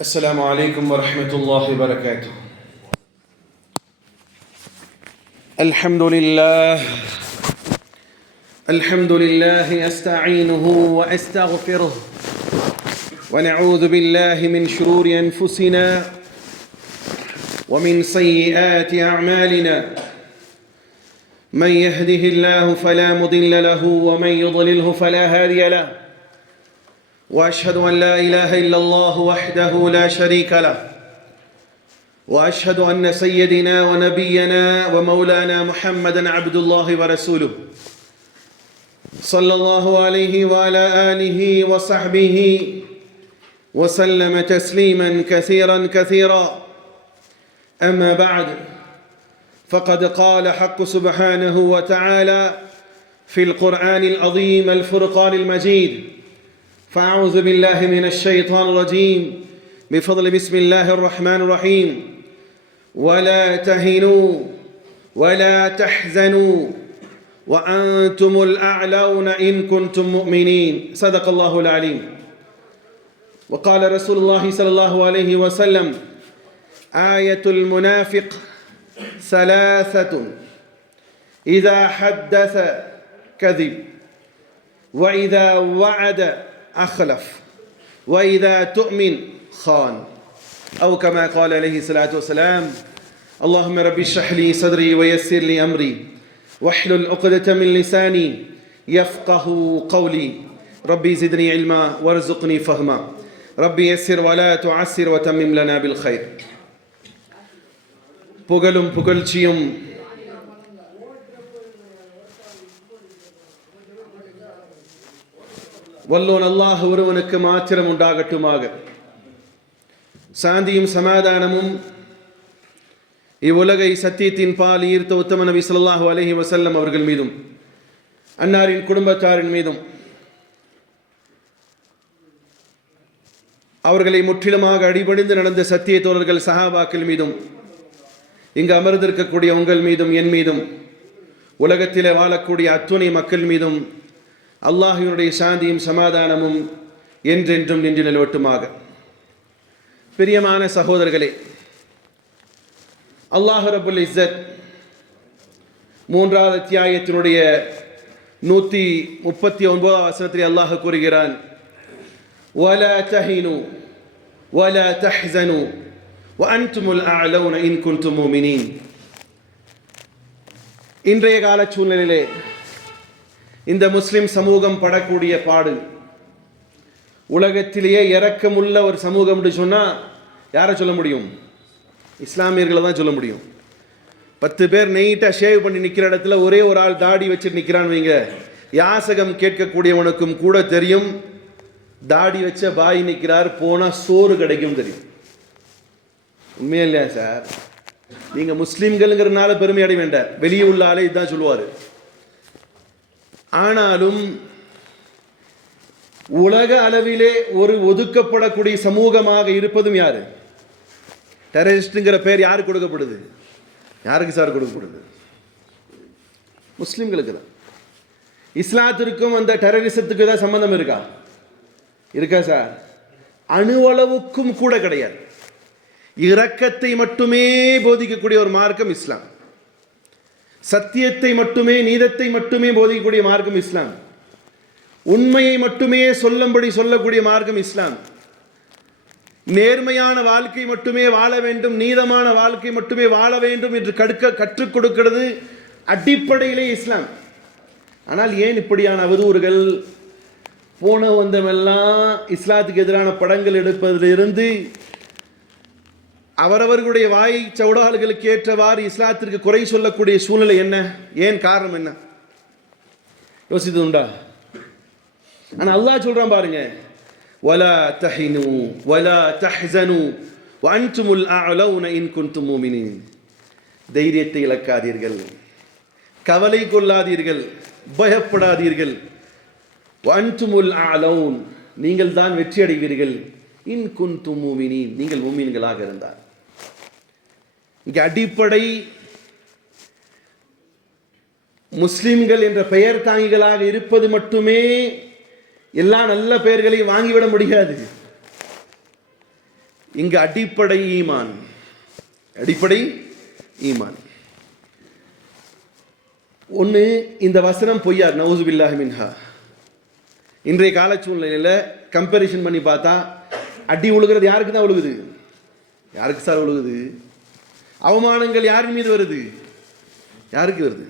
السلام عليكم ورحمة الله وبركاته. الحمد لله أستعينه وأستغفره ونعوذ بالله من شرور أنفسنا ومن سيئات أعمالنا. من يهده الله فلا مضل له ومن يضلله فلا هادي له. وأشهد أن لا إله إلا الله وحده لا شريك له. وأشهد أن سيدنا ونبينا ومولانا محمدا عبد الله ورسوله صلى الله عليه وعلى آله وصحبه وسلم تسليما كثيرا كثيرا. أما بعد، فقد قال حق سبحانه وتعالى في القرآن العظيم الفرقان المجيد: فأعوذ بالله من الشيطان الرجيم بفضل بسم الله الرحمن الرحيم: ولا تهنوا ولا تحزنوا وأنتم الأعلون إن كنتم مؤمنين. صدق الله العليم. وقال رسول الله صلى الله عليه وسلم: آية المنافق ثلاثة: إذا حدث كذب، وإذا وعد أخلف، وإذا تؤمن خان، أو كما قال عليه الصلاة والسلام: اللهم رب اشرح لي صدري ويسر لي أمري واحلل عقدة من لساني يفقه قولي ربي زدني علما وارزقني فهما ربي يسر ولا تعسر وتمم لنا بالخير. புகழும் புகழ்ச்சியும் வல்லோன் அல்லாஹ் ஒருவனுக்கு மாத்திரம் உண்டாகட்டுமாக. சாந்தியும் சமாதானமும் இவ்வுலகை சத்தியத்தின் பால் ஈர்த்த உத்தம நபி ஸல்லல்லாஹு அலைஹி வஸல்லம் அவர்கள் மீதும் அன்னாரின் குடும்பத்தாரின் மீதும் அவர்களை முற்றிலுமாக அடிபணிந்து நடந்த சத்திய தோழர்கள் சஹாபாக்கள் மீதும் இங்கு அமர்ந்திருக்கக்கூடிய உங்கள் மீதும் என் மீதும் உலகத்திலே வாழக்கூடிய அத்துணை மக்கள் மீதும் அல்லாஹ்வினுடைய சாந்தியும் சமாதானமும் என்றென்றும் நின்று நிலவட்டுமாக. பிரியமான சகோதரர்களே, அல்லாஹ் ரப்புல் இஸ்ஸத் 3வது அத்தியாயத்தினுடைய 139வது வசனத்தில் அல்லாஹ் கூறுகிறான்: ولا تهنوا ولا تحزنوا وأنتم الأعلون إن كنتم مؤمنين. இன்றைய கால சூழ்நிலையிலே இந்த முஸ்லிம் சமூகம் படக்கூடிய பாடு, உலகத்திலேயே இரக்கமுள்ள ஒரு சமூகம் என்று சொன்னால் யாரை சொல்ல முடியும்? இஸ்லாமியர்களை தான் சொல்ல முடியும். 10 பேர் நெய்ட்டாக ஷேவ் பண்ணி நிற்கிற இடத்துல ஒரே ஒரு ஆள் தாடி வச்சுட்டு நிற்கிறான்னு வைங்க, யாசகம் கேட்கக்கூடியவனுக்கும் கூட தெரியும் தாடி வச்ச பாய் நிற்கிறார், போனால் சோறு கிடைக்கும் தெரியும். உண்மையா இல்லையா சார்? நீங்கள் முஸ்லீம்கள்ங்கிறதுனால பெருமை அடைய வேண்டாம், வெளியே உள்ள ஆளே இதுதான் சொல்லுவார். ஆனாலும் உலக அளவிலே ஒரு ஒதுக்கப்படக்கூடிய சமூகமாக இருப்பதும் யாரு? டெரரிஸ்ட்ங்கிற பேர் யாருக்கு கொடுக்கப்படுது? யாருக்கு சார் கொடுக்கப்படுது? முஸ்லிம்களுக்கு தான். இஸ்லாத்திற்கும் அந்த டெரரிசத்துக்கு தான் சம்பந்தம் இருக்கா? இருக்கா சார்? அணுவளவுக்கும் கூட கிடையாது. இரக்கத்தை மட்டுமே போதிக்கக்கூடிய ஒரு மார்க்கம் இஸ்லாம். சத்தியத்தை மட்டுமே, நீதத்தை மட்டுமே போதிக்கக்கூடிய மார்க்கம் இஸ்லாம். உண்மையை மட்டுமே சொல்லும்படி சொல்லக்கூடிய மார்க்கம் இஸ்லாம். நேர்மையான வாழ்க்கை மட்டுமே வாழ வேண்டும், நீதமான வாழ்க்கை மட்டுமே வாழ வேண்டும் என்று கற்றுக் கொடுக்கிறது அடிப்படையிலே இஸ்லாம். ஆனால் ஏன் இப்படியான அவதூறுகள்? போன வந்தமெல்லாம் இஸ்லாத்துக்கு எதிரான படங்கள் எடுப்பதிலிருந்து அவரவர்களுடைய வாய் சவுடால்களுக்கு ஏற்றவாறு இஸ்லாத்திற்கு குறை சொல்லக்கூடிய சூழ்நிலை என்ன? ஏன்? காரணம் என்ன? யோசித்தது உண்டா? ஆனால் அல்லாஹ் சொல்றான் பாருங்க: ولا تهنوا ولا تحزنوا وانتم الاعلون ان كنتم مؤمنين. தைரியத்தை இழக்காதீர்கள், கவலை கொள்ளாதீர்கள், பயப்படாதீர்கள். وانتم الاعلون, நீங்கள் தான் வெற்றி அடைவீர்கள். இன் குன்தும் முஃமினீன், நீங்கள் முஃமின்களாக இருந்தால். இங்கே அடிப்படை முஸ்லிம்கள் என்ற பெயர் தாங்கிகளாக இருப்பது மட்டுமே எல்லா நல்ல பெயர்களையும் வாங்கிவிட முடியாது. இங்கு அடிப்படை ஈமான், அடிப்படை ஈமான். ஒன்று, இந்த வசனம் பொய்யார், நவுசு பில்லாஹி மின்ஹா. இன்றைய கால சூழ்நிலையில் கம்பேரிஷன் பண்ணி பார்த்தா அடி உழுகிறது யாருக்கு தான் உழுகுது? யாருக்கு சார் உழுகுது? அவமானங்கள் யாரின் மீது வருது? யாருக்கு வருது?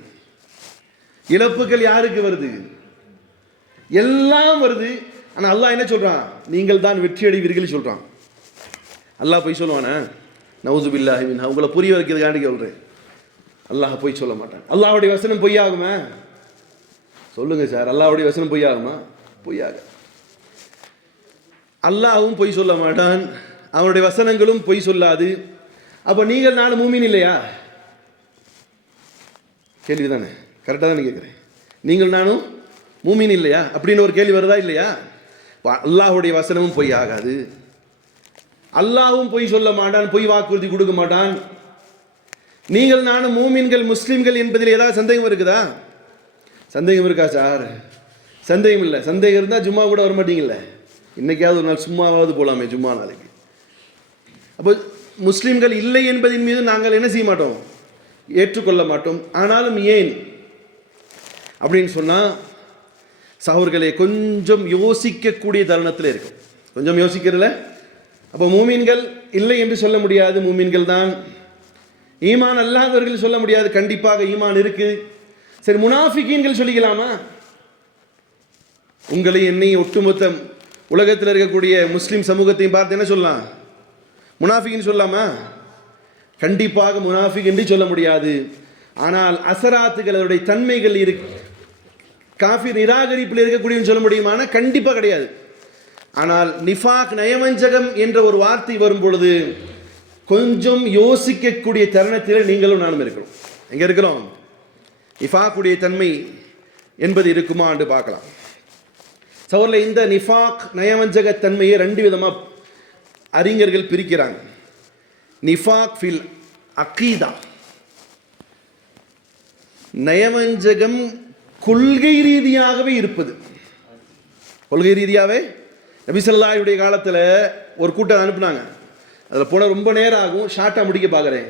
இழப்புகள் யாருக்கு வருது? எல்லாம் வருது. ஆனால் அல்லாஹ் என்ன சொல்றான்? நீங்கள் தான் வெற்றி அடைவீர்கள் சொல்றான். அல்லாஹ் போய் சொல்லுவானா? நவுசு பில்லாஹி மின்ஹா. உங்களை புரிய வைக்கிறதுக்காண்டி சொல்றேன். அல்லாஹ் போய் சொல்ல மாட்டான். அல்லாஹ்வுடைய வசனம் பொய்யாகுமா? சொல்லுங்க சார், அல்லாஹ்வுடைய வசனம் பொய்யாகுமா? பொய்யாக. அல்லாஹ்வும் பொய் சொல்ல மாட்டான், அவனுடைய வசனங்களும் பொய் சொல்லாது. அப்போ நீங்கள் நானும் மூமின் இல்லையா? கேள்வி தானே, கரெக்டாக தானே கேட்குறேன். நீங்கள் நானும் மூமின் இல்லையா அப்படின்னு ஒரு கேள்வி வருதா இல்லையா? அல்லாஹ்வுடைய வசனமும் பொய் ஆகாது, அல்லாஹ்வும் பொய் சொல்ல மாட்டான், பொய் வாக்குறுதி கொடுக்க மாட்டான். நீங்கள் நானும் மூமின்கள், முஸ்லிம்கள் என்பதில் ஏதாவது சந்தேகம் இருக்குதா? சந்தேகம் இருக்கா சார்? சந்தேகம் இல்லை. சந்தேகம் இருந்தால் ஜும்மா கூட வர மாட்டீங்கல்ல. இன்னைக்காவது ஒரு நாள் சும்மாவாவது போகலாமே, ஜும்மா நாளைக்கு. அப்போ முஸ்லிம்கள் இல்லை என்பதின் மீது நாங்கள் என்ன செய்ய மாட்டோம்? ஏற்றுக்கொள்ள மாட்டோம். ஆனாலும் ஏன் அப்படின்னு சொன்னால், சகோதரர்களே, கொஞ்சம் யோசிக்கக்கூடிய தருணத்தில் இருக்கும். கொஞ்சம் யோசிக்கிறதுல. அப்போ மூமின்கள் இல்லை என்று சொல்ல முடியாது, மூமின்கள் தான். ஈமான் அல்லாதவர்கள் சொல்ல முடியாது, கண்டிப்பாக ஈமான் இருக்கு. சரி, முனாஃபிகீன்கள் சொல்லிக்கலாமா? உங்களை என்னை ஒட்டுமொத்த உலகத்தில் இருக்கக்கூடிய முஸ்லிம் சமூகத்தையும் பார்த்து என்ன சொல்லலாம்? முனாஃபிகின்னு சொல்லலாமா? கண்டிப்பாக முனாஃபிக் என்று சொல்ல முடியாது. ஆனால் அசராத்துகளுடைய தன்மைகள் காஃபிர் நிராகரிப்பில் இருக்கக்கூடியன்னு சொல்ல முடியுமானா கண்டிப்பாக கிடையாது. ஆனால் நிஃபாக், நயவஞ்சகம் என்ற ஒரு வார்த்தை வரும் பொழுது கொஞ்சம் யோசிக்கக்கூடிய தருணத்தில் நீங்களும் நானும் இருக்கிறோம். எங்கே இருக்கிறோம்? நிஃபாக்குடைய தன்மை என்பது இருக்குமா என்று பார்க்கலாம். சோர்ல இந்த நிஃபாக், நயவஞ்சக தன்மையை ரெண்டு விதமாக அறிஞர்கள் பிரிக்கிறாங்க. நிஃபாக் ஃபில் அகீதா, நயவஞ்சகம் கொள்கை ரீதியாகவே இருப்பது. கொள்கை ரீதியாகவே நபி ஸல்லல்லாஹு அலைஹி வஸல்லம் காலத்தில் ஒரு கூட்டம் அனுப்புனாங்க. அதில் போன ரொம்ப நேரம் ஆகும், ஷார்ட்டாக முடிக்க பார்க்குறேன்.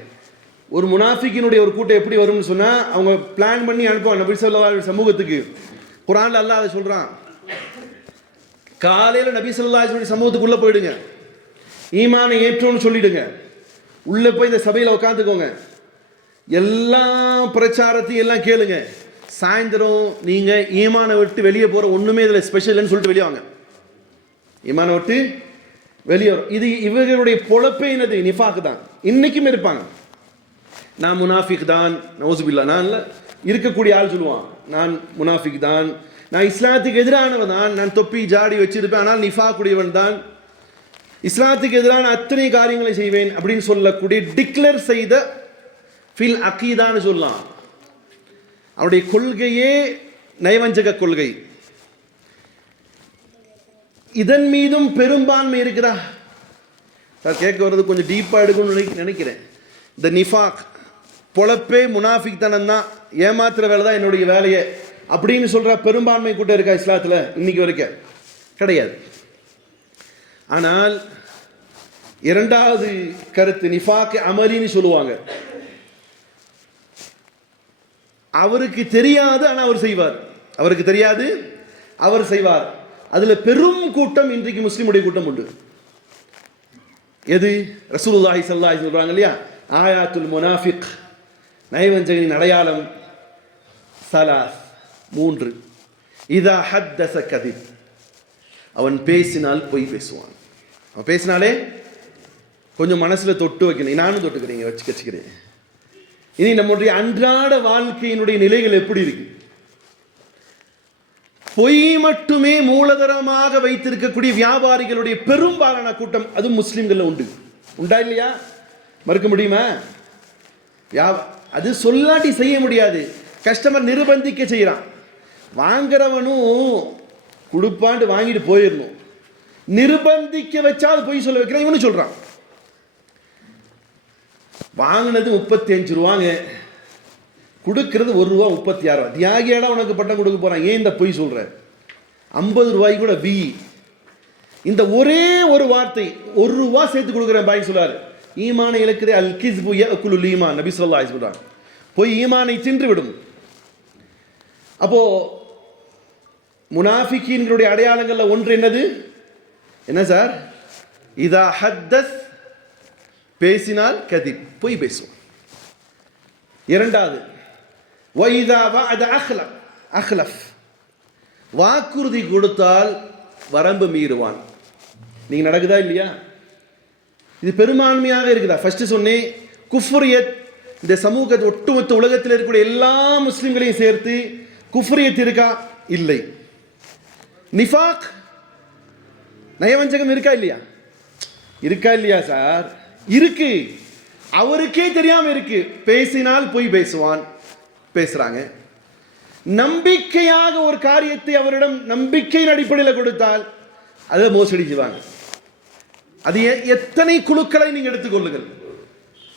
ஒரு முனாஃபிக்கினுடைய ஒரு கூட்டம் எப்படி வரும்னு சொன்னால், அவங்க பிளான் பண்ணி அனுப்புவாங்க நபி ஸல்லல்லாஹு அலைஹி வஸல்லம் சமூகத்துக்கு. குர்ஆன்ல அல்லாஹ் அதை சொல்கிறான். காலையில் நபி ஸல்லல்லாஹு அலைஹி வஸல்லம் சமூகத்துக்குள்ளே போயிடுங்க, ஈமானை ஏற்றோன்னு சொல்லிடுங்க, உள்ளே போய் இந்த சபையில் உட்காந்துக்கோங்க, எல்லா பிரச்சாரத்தையும் எல்லாம் கேளுங்க. சாயந்தரம் நீங்கள் ஈமானை விட்டு வெளியே போகிற ஒன்றுமே இதில் ஸ்பெஷல்னு சொல்லிட்டு வெளியே வாங்க. ஈமானை விட்டு வெளியே வரும். இது இவர்களுடைய பொழப்பே என்னது? நிஃபாக் தான். இன்னைக்கும் இருப்பாங்க. நான் முனாஃபிக் தான், நவுசுபில்லா, நான் இல்லை இருக்கக்கூடிய ஆள் சொல்லுவான், நான் முனாஃபிக் தான், நான் இஸ்லாத்துக்கு எதிரானவன் தான், நான் தொப்பி ஜாடி வச்சிருப்பேன், ஆனால் நிஃபாக்குடையவன் தான், இஸ்லாத்துக்கு எதிரான அத்தனை காரியங்களை செய்வேன் அப்படின்னு சொல்லக்கூடிய டிக்ளேர் செய்த ஃபில் அகீதான்னு சொல்லலாம். அவருடைய கொள்கையே நயவஞ்சக கொள்கை. இதன் மீதும் பெரும்பான்மை இருக்குதா சார்? கேட்க வர்றது கொஞ்சம் டீப்பாக எடுக்கணும்னு நினைக்கிறேன். இந்த நிஃபாக் பொழப்பே முனாஃபிக் தனம் தான், ஏமாத்துற வேலை தான் என்னுடைய வேலையை அப்படின்னு சொல்கிற பெரும்பான்மை கூட்டம் இருக்கா இஸ்லாத்தில்? இன்னைக்கு வரைக்கும் கிடையாது. ஆனால் இரண்டாவது கருத்து நிஃபாக் அமலின்னு சொல்லுவாங்க. அவருக்கு தெரியாது, ஆனால் அவர் செய்வார். அவருக்கு தெரியாது, அவர் செய்வார். அதில் பெரும் கூட்டம் இன்றைக்கு முஸ்லிமுடைய கூட்டம் உண்டு. எது? ரசூலுல்லாஹி ஸல்லல்லாஹு அலைஹி சொல்றாங்க இல்லையா, ஆயாத்துல் முனாஃபிக், நயவஞ்சகனின் அடையாளம் சலாஸ், 3. இதா ஹத்தஸ கதிப், அவன் பேசினால் பொய் பேசுவான். அவன் பேசினாலே கொஞ்சம் மனசில் தொட்டு வைக்கணும். நானும் தொட்டுக்கிறீங்க, வச்சுக்கிறேன். இனி நம்முடைய அன்றாட வாழ்க்கையினுடைய நிலைகள் எப்படி இருக்கு? பொய் மட்டுமே மூலதனமாக வைத்திருக்கக்கூடிய வியாபாரிகளுடைய பெரும்பாலான கூட்டம் அது முஸ்லிம்கள் உண்டு. உண்டா இல்லையா? மறுக்க முடியுமா? அது சொல்லாட்டி செய்ய முடியாது. கஸ்டமர் நிர்பந்திக்க செய்யறான். வாங்குறவனும் கொடுப்பாண்டு வாங்கிட்டு போயிடணும். நிர்பந்திக்க வச்சால் பொய் சொல்ல வைக்கிறான். இவனு சொல்றான், வாங்கினது 35 ரூபாங்க, கொடுக்கிறது 1 ரூபா 36 ரூபா. தியாகியாடா உனக்கு பட்டம் கொடுக்க போறான், ஏன் இந்த பொய் சொல்ற? 50 ரூபாய்க்கு கூட வி. இந்த ஒரே ஒரு வார்த்தை, ₹1 சேர்த்து கொடுக்குறேன் பாய் சொல்றாரு. ஈமானை இழக்குதே, அல் கிஸ்பு யஅகுலுல் ஈமான், நபி ஸல்லல்லாஹு அலைஹி வஸல்லம் போய் ஈமானை தின்று விடும். அப்போ முனாஃபிகீன்களுடைய அடையாளங்கள்ல ஒன்று என்னது? என்ன சார்? இதா ஹத்தஸ், பேசினால் கதிப், பொய் பேசும். இரண்டாவது, வைதா வஅத அஹ்லஃப், வாக்குறுதி கொடுத்தால் வரம்பு மீறுவான். நீங்க நடக்குதா இல்லையா? இது பெரும்பான்மையாக இருக்குதா? ஃபர்ஸ்ட் சொன்னேன், குஃப்ரியத். இந்த சமூகத்தை ஒட்டுமொத்த உலகத்தில் இருக்கக்கூடிய எல்லா முஸ்லிம்களையும் சேர்த்து குஃப்ரியத் இருக்கா? இல்லை. நிஃபாக், நயவஞ்சகம் இருக்கா இல்லையா? இருக்கா இல்லையா சார்? இருக்கு. அவருக்கே தெரியாம இருக்கு. பேசினால் பொய் பேசுவான், பேசுறாங்க. நம்பிக்கையாக ஒரு காரியத்தை அவரிடம் நம்பிக்கையின் அடிப்படையில் கொடுத்தால் அதை மோசடி செய்வாங்க. அது எத்தனை குழுக்களை நீங்க எடுத்துக்கொள்ளுங்கள்.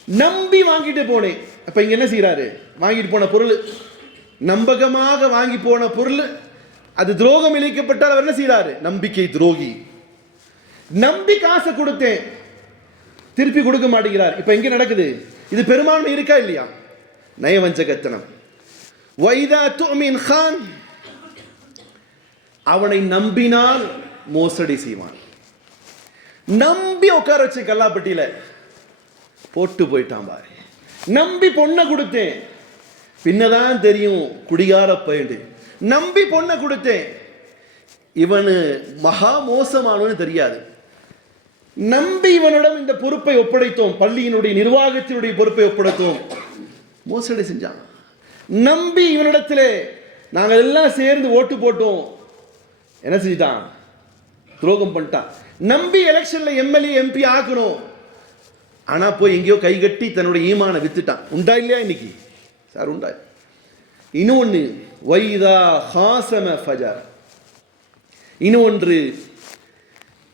நம்பி வாங்கிட்டு போனேன். அப்ப இங்க என்ன செய்யறாரு? வாங்கிட்டு போன பொருள், நம்பகமாக வாங்கி போன பொருள், அது துரோகம் இழைக்கப்பட்டால் அவர் என்ன செய்யறாரு? நம்பிக்கை துரோகி. நம்பி காசை கொடுத்தேன், திருப்பி கொடுக்க மாட்டேங்கிறார். இப்ப எங்க நடக்குது? இது பெரும்பான்மை இருக்கா இல்லையா? நயவஞ்சகத்தனம். வைதா துமின் கான், அவனை நம்பினால் மோசடி செய்வான். நம்பி உட்கார வச்சு கல்லாப்பட்டியில போட்டு போயிட்டான் பாரு. நம்பி பொண்ணை கொடுத்தேன், பின்னதான் தெரியும் குடிகார பையன். நம்பி பொண்ணை கொடுத்தேன், இவனு மகா மோசமானவனு தெரியாது. நம்பி இவனிடம் இந்த பொறுப்பை ஒப்படைத்தோம், பள்ளியினுடைய நிர்வாகத்தினுடைய பொறுப்பை ஒப்படைத்தோம், மோசடி செஞ்சான். நம்பி இவனிடத்திலே நாங்கள் எல்லாம் சேர்ந்து ஓட்டு போட்டோம், என்ன செஞ்சிட்டான்? துரோகம் பண்ணிட்டான். நம்பி எலெக்ஷன்ல எம்எல்ஏ எம்பி ஆக்கணும், ஆனா போய் எங்கேயோ கைகட்டி தன்னுடைய ஈமான வித்துட்டான். உண்டா இல்லையா இன்னைக்கு சார்? உண்டா. இன்னொன்று, வைதா ஹாசம ஃபஜர். இன்னொன்று,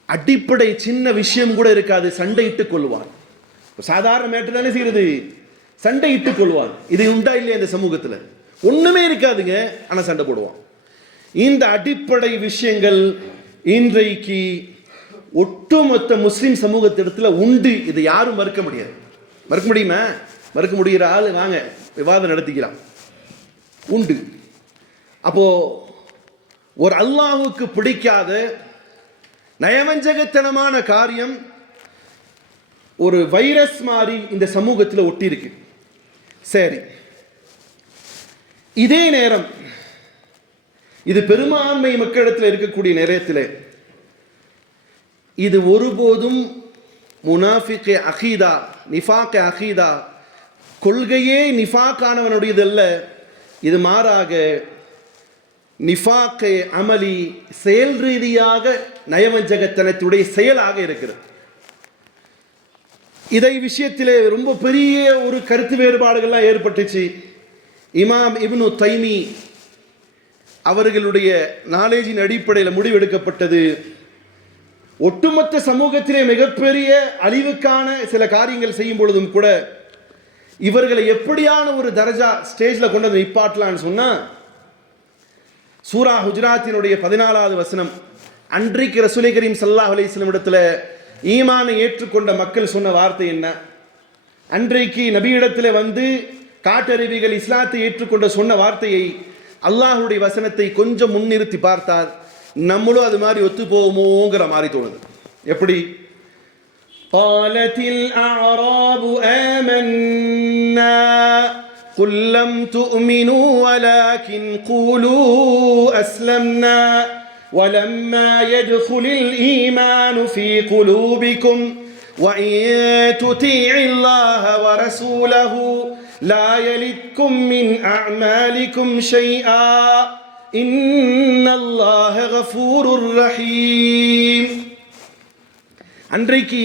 அடிப்படை சின்ன விஷயம் கூட இருக்காது, சண்டையிட்டுக் கொள்வான். சாதாரண மேட்டர் தானே செய்யறது, சண்டையிட்டுக் கொள்வான். இது உண்டா இல்லையா இந்த சமூகத்தில்? ஒண்ணுமே இருக்காதுங்க, ஆனா சண்டை போடுவான். இந்த அடிப்படை விஷயங்கள் இன்றைக்கு ஒட்டுமொத்த முஸ்லிம் சமூகத்திடத்தில் உண்டு. இதை யாரும் மறுக்க முடியாது. மறுக்க முடியுமா? மறுக்க முடிகிற ஆள் வாங்க விவாதம் நடத்திக்கலாம். உண்டு. அப்போ ஒரு அல்லாஹ்வுக்கு பிடிக்காத நயவஞ்சகத்தனமான காரியம் ஒரு வைரஸ் மாதிரி இந்த சமூகத்தில் ஒட்டி இருக்கு. சரி, இதே நேரம் இது பெரும்பான்மை மக்களிடத்தில் இருக்கக்கூடிய நேரத்தில் இது ஒருபோதும் முனாஃபிக் அகீதா, நிஃபாக் அகீதா, கொள்கையே நிஃபாக்கானவனுடையது அல்ல. இது மாறாக நிஃபாக் அமலி, செயல் ரீதியாக நயவஞ்சகத்தனத்துடைய செயலாக இருக்கிறது. இதை விஷயத்திலே ரொம்ப பெரிய ஒரு கருத்து வேறுபாடுகள்லாம் ஏற்பட்டுச்சு. இமாம் இப்னு தைமி அவர்களுடைய நாலேஜின் அடிப்படையில் முடிவெடுக்கப்பட்டது, ஒட்டுமொத்த சமூகத்திலே மிகப்பெரிய அழிவுக்கான சில காரியங்கள் செய்யும் பொழுதும் கூட இவர்களை எப்படியான ஒரு தரஜா ஸ்டேஜில் கொண்டு வந்து நிப்பாட்டலான்னு சொன்னா, சூரா ஹுஜராத்தினுடைய 14வது வசனம், அன்றைக்கு ரசூலை கரீம் ஸல்லல்லாஹு அலைஹி வஸல்லம் இடத்துல ஈமானை ஏற்றுக்கொண்ட மக்கள் சொன்ன வார்த்தை என்ன? அன்றைக்கு நபியிடத்தில் வந்து காட்டறிவிகள் இஸ்லாத்தை ஏற்றுக்கொண்ட சொன்ன வார்த்தையை அல்லாஹ்வுடைய வசனத்தை கொஞ்சம் முன்னிறுத்தி பார்த்தால் நம்மளும் அது மாதிரி ஒத்து போவோமோங்கிற மாதிரி தோணுது. எப்படி? قالتில் அஅராபு ஆமன்னா قل لم تؤمنوا ولكن قولوا أسلمنا ولما يدخل الإيمان في قلوبكم وإن تطيعوا الله ورسوله لا يلدكم من أعمالكم شيئا إن الله غفور رحيم. அன்றைக்கு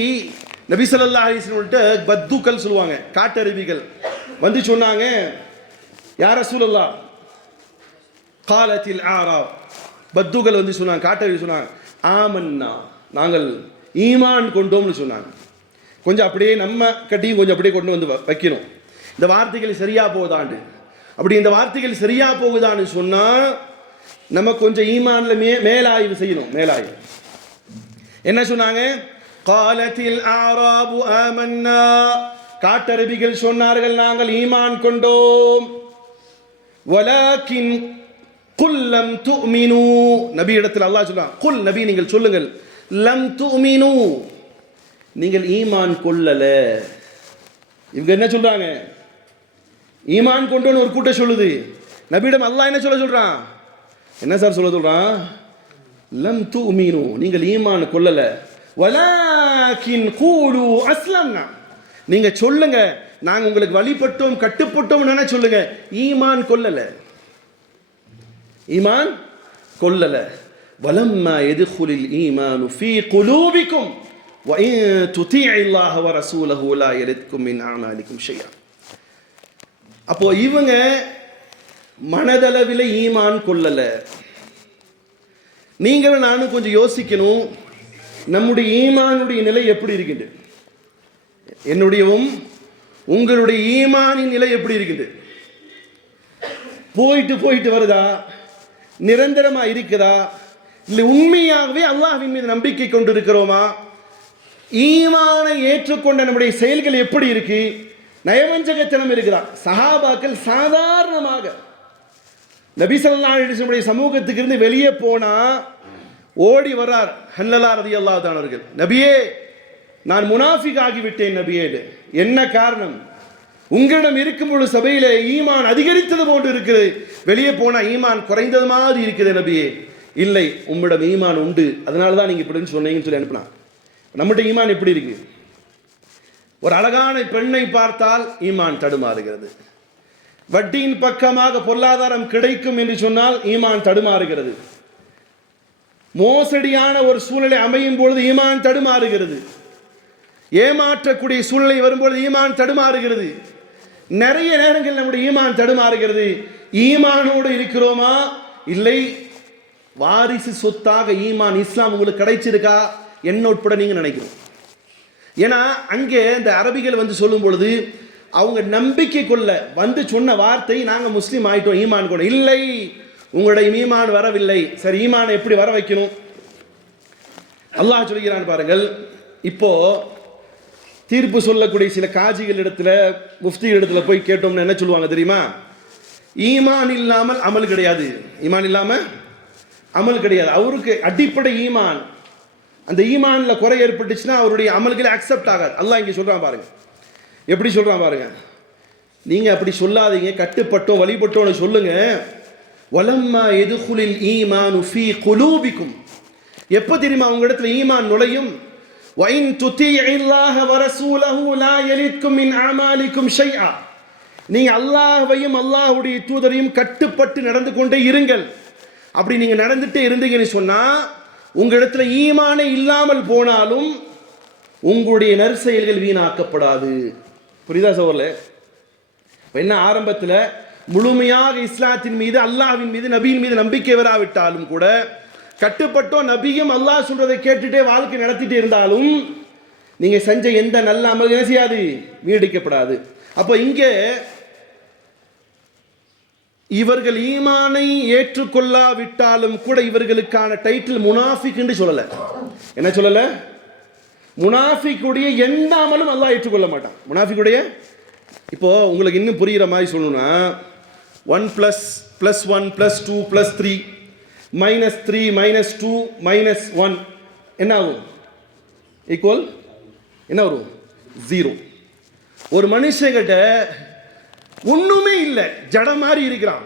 நபி ஸல்லல்லாஹு அலைஹி வஸல்லம் பத்துக்கள் சொல்லுவாங்க, காட்டறிவிகள் வந்து சொன்னாங்க, யா ரசூலல்லாஹ், காலத்தில் ஆராப், பத்துகள் வந்து சொன்னாங்க, காட்டறிவி சொன்னாங்க, ஆமன்னா, நாங்கள் ஈமான் கொண்டோம்னு சொன்னாங்க. கொஞ்சம் அப்படியே நம்ம கட்டியும் கொஞ்சம் அப்படியே கொண்டு வந்து வைக்கணும். இந்த வார்த்தைகள் சரியா போகுதாண்டு, அப்படி இந்த வார்த்தைகள் சரியா போகுதான்னு சொன்னா நம்ம கொஞ்சம் ஈமான்ல மேலாய்வு செய்யணும். மேலாய்வு என்ன சொன்னாங்க? காலத்தில் ஆராபு ஆமன்னா, காட்டரபிகள் சொன்னார்கள் நாங்கள் ஈமான் கொண்டோம். வலாக்கின் குல் லம் துமினு, நபி இடத்தில் அல்லாஹ் சொல்றான், குல் நபி நீங்கள் சொல்லுங்கள், லம் துமினு நீங்கள் ஈமான் கொள்ளல. இவங்க என்ன சொல்றாங்க? ஈமான் கொண்டோன்னு ஒரு கூட்டம் சொல்லுது. நபியிடம் அல்லாஹ் என்ன சொல்றான்? என்ன சார் சொல்றான்? லம் துமினு நீங்கள் ஈமான் கொள்ளல. வலாக்கின் கூலு அஸ்லம்னா, நீங்க சொல்லுங்க நாங்க உங்களுக்கு வழிபட்டோம் கட்டுப்பட்டோம் சொல்லுங்க, ஈமான் கொள்ளல, ஈமான் கொள்ளல. வலம்மா யதுகுலில் ஈமானு ஃபீ குலூபிக்கும் வ இன் துதீஇல்லாஹ வ ரசூலஹு லா யலித்கும் மின் அமாலிக்கும் ஷைஆ. அப்போ இவங்க மனதளவில் ஈமான் கொள்ளல. நீங்களும் நானும் கொஞ்சம் யோசிக்கணும், நம்முடைய ஈமானுடைய நிலை எப்படி இருக்குது? என்னுடையவும் உங்களுடைய ஈமானின் நிலை எப்படி இருக்குது? போயிட்டு போயிட்டு வருதா? நிரந்தரமா இருக்குதா? இல்லை உண்மையாகவே அல்லாஹ்வின் மீது நம்பிக்கை கொண்டிருக்கிறோமா? ஈமானை ஏற்றுக்கொண்ட நம்முடைய செயல்கள் எப்படி இருக்கு? நயவஞ்சகத்தனம் இருக்குதா? சஹாபாக்கள் சாதாரணமாக நபி ஸல்லல்லாஹு அலைஹி வஸல்லம் சமூகத்துக்கு இருந்து வெளியே போனா ஓடி வரார் ஹல்லலா ரலியல்லாஹு தஆலா அவர்கள், நபியே நான் முனாஃபிக் ஆகிவிட்டேன் நபியே. என்ன காரணம்? உங்களிடம் இருக்கும் பொழுது சபையிலே ஈமான் அதிகரித்தது போன்று இருக்குது, வெளியே போனா ஈமான் குறைந்தது மாதிரி இருக்குது நபியே. இல்லை, உம்மிடம் ஈமான் உண்டு, அதனால தான் நீங்க இப்படின்னு சொன்னீங்கன்னு சொல்லி அனுப்பினா. நம்மகிட்ட ஈமான் எப்படி இருக்கு? ஒரு அழகான பெண்ணை பார்த்தால் ஈமான் தடுமாறுகிறது. வட்டியின் பக்கமாக பொருளாதாரம் கிடைக்கும் என்று சொன்னால் ஈமான் தடுமாறுகிறது. மோசடியான ஒரு சூழ்நிலை அமையும் பொழுது ஈமான் தடுமாறுகிறது. ஏமாற்றக்கூடிய சூழ்நிலை வரும்பொழுது ஈமான் தடுமாறுகிறது. நிறைய நேரங்கள் நம்முடைய ஈமான் தடுமாறுகிறது. ஈமானோடு இருக்கிறோமா? இல்லை வாரிசு சொத்தாக ஈமான் இஸ்லாம் உங்களுக்கு கிடைச்சிருக்கா என்ன உட்பட நீங்க நினைக்கிறோம். ஏன்னா அங்கே இந்த அரபிகள் வந்து சொல்லும் பொழுது அவங்க நம்பிக்கை கொள்ள வந்து சொன்ன வார்த்தை, நாங்க முஸ்லீம் ஆயிட்டோம் ஈமான் கொள்ள. இல்லை, உங்களுடைய ஈமான் வரவில்லை. சரி, ஈமானை எப்படி வர வைக்கணும்? அல்லாஹ் சொல்கிறான் பாருங்கள். இப்போ தீர்ப்பு சொல்லக்கூடிய சில காஜிகள் இடத்துல, முஃப்தி இடத்துல போய் கேட்டோம்னா என்ன சொல்லுவாங்க தெரியுமா? ஈமான் இல்லாமல் அமல் கிடையாது, ஈமான் இல்லாம அமல் கிடையாது. அவருக்கு அடிப்படை ஈமான், அந்த ஈமான்ல குறை ஏற்பட்டுச்சுன்னா அவருடைய அமல்களை அக்செப்ட் ஆகாது. அல்லாஹ் இங்க சொல்றான் பாருங்க, எப்படி சொல்றான் பாருங்க. நீங்க அப்படி சொல்லாதீங்க, கட்டுப்பட்டோம் வழிபட்டோம்னு சொல்லுங்க. வலம்மா யதுகுலில் ஈமானு ஃபீ குலூபிக்கும், எப்ப தெரியுமா உங்க இடத்துல ஈமான் நுழையும்? வஇன் துதீஇல்லாஹ வ ரசூலஹு லா யலித்கும் மின் அமாலிக்கும் ஷைஆ, நீங்க அல்லாஹ்வையும் அல்லாஹ்வுடைய தூதரையும் கட்டுப்பட்டு நடந்து கொண்டே இருங்கள். அப்படி நீங்க நடந்துட்டே இருந்தீங்கன்னு சொன்னா உங்க இடத்துல ஈமானே இல்லாமல் போனாலும் உங்களுடைய நற்செயல்கள் வீணாக்கப்படாது. புரியுதா சகோதரர்களே? என்ன, ஆரம்பத்தில் முழுமையாக இஸ்லாத்தின் மீது அல்லாஹ்வின் மீது நபியின் மீது நம்பிக்கை வராவிட்டாலும் கூட கட்டுப்பட்டோ நபியும் அல்லாஹ் சொல்றதை கேட்டுட்டே வாழ்க்கை நடத்திட்டே இருந்தாலும் நீங்க செஞ்ச எந்த நல்ல அமல் என்ன செய்யாது? வீடிக்கப்படாது. அப்போ இங்கே இவர்கள் ஈமானை ஏற்றுக்கொள்ளாவிட்டாலும் கூட இவர்களுக்கான டைட்டில் முனாஃபிக் என்று சொல்லல. என்ன சொல்லல? முனாஃபிக்குடைய எந்த அமலும் அல்லாஹ் ஏற்றுக்கொள்ள மாட்டான். முனாஃபிக்குடைய, இப்போ உங்களுக்கு இன்னும் புரிகிற மாதிரி சொல்லணும்னா 1 + 1 + 2 + 3 -3 -2 -1 என்ன ஆகும்? ஈக்குவல் என்ன வரும்? 0. ஒரு மனுஷங்கிட்ட ஒண்ணுமே இல்லை, ஜட மாதிரி இருக்கிறான்.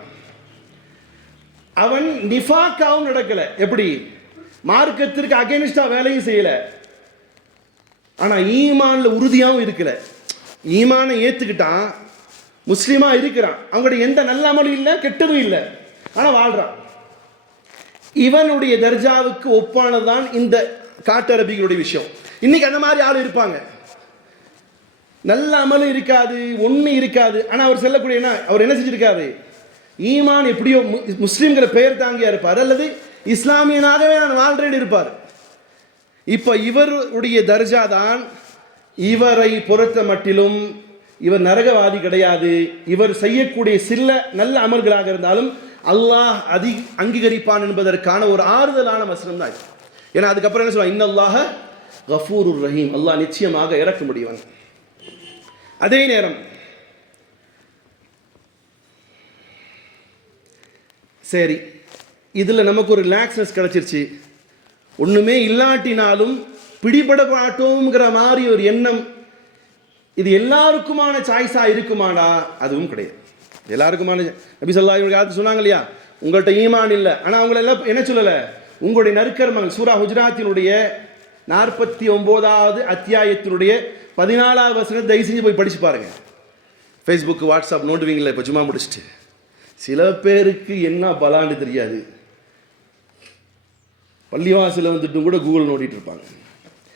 அவன் நிஃபாக்காவும் நடக்கல, எப்படி மார்க்கத்திற்கு அகைன்ஸ்டா வேலையும் செய்யல, ஆனா ஈமான்ல உறுதியாகவும் இருக்கல. ஈமானை ஏத்துக்கிட்டான், முஸ்லீமா இருக்கிறான், அவங்களுடைய எந்த நல்ல அமலும் இல்லை கெட்டதும் இல்லை, ஆனா வாழ்றான். இவனுடைய தர்ஜாவுக்கு ஒப்பானதுதான் இந்த காட்டரபிகளுடைய விஷயம். இன்னைக்கு அந்த மாதிரி ஆள் இருப்பாங்க, நல்ல அமலும் இருக்காது, ஒண்ணு இருக்காது, ஆனா அவர் சொல்லக்கூடிய என்ன, அவர் என்ன செஞ்சிருக்காரு? ஈமான் எப்படியோ முஸ்லீம்கிற பெயர் தாங்கியா இருப்பார், அல்லது இஸ்லாமியனாகவே நான் வாழ்றேன்னு இருப்பார். இப்ப இவருடைய தர்ஜா தான், இவரை பொறுத்த மட்டிலும் இவர் நரகவாதி கிடையாது. இவர் செய்யக்கூடிய சில நல்ல அமல்களாக இருந்தாலும் அல்லாஹ் அங்கீகரிப்பான் என்பதற்கான ஒரு ஆறுதலான வசனம் தான். ஏன்னா அதுக்கப்புறம் என்ன சொல்லுவாங்க, இன்னல்லாஹ கஃபூருர் ரஹீம், அல்லாஹ் நிச்சயமாக இறக்க முடியவன். அதே நேரம் சரி, இதில் நமக்கு ஒரு ரிலாக்ஸ்னஸ் கிடச்சிருச்சு, ஒன்றுமே இல்லாட்டினாலும் பிடிபட மாட்டோங்கிற மாதிரி ஒரு எண்ணம் இது எல்லாருக்குமான சாய்ஸாக இருக்குமாடா? அதுவும் கிடையாது. எல்லாருக்குமான நபி ஸல்லல்லாஹு அலைஹி வஸல்லம் சொன்னாங்க இல்லையா, உங்கள்கிட்ட ஈமான் இல்லை, ஆனால் அவங்கள எல்லாம் என்ன சொல்லலை, உங்களுடைய நற்கர்மங்கள் சூரா ஹுஜராத்தினுடைய 49வது அத்தியாயத்தினுடைய 14வது வசனத்தை தயவு செஞ்சு போய் படிச்சு பாருங்க. ஃபேஸ்புக் வாட்ஸ்அப் நோட்டுவீங்களா இப்போ சும்மா முடிச்சுட்டு? சில பேருக்கு என்ன பலான்னு தெரியாது, பள்ளிவாசலில் வந்துட்டும் கூட கூகுள் நோண்டிட்டு இருப்பாங்க.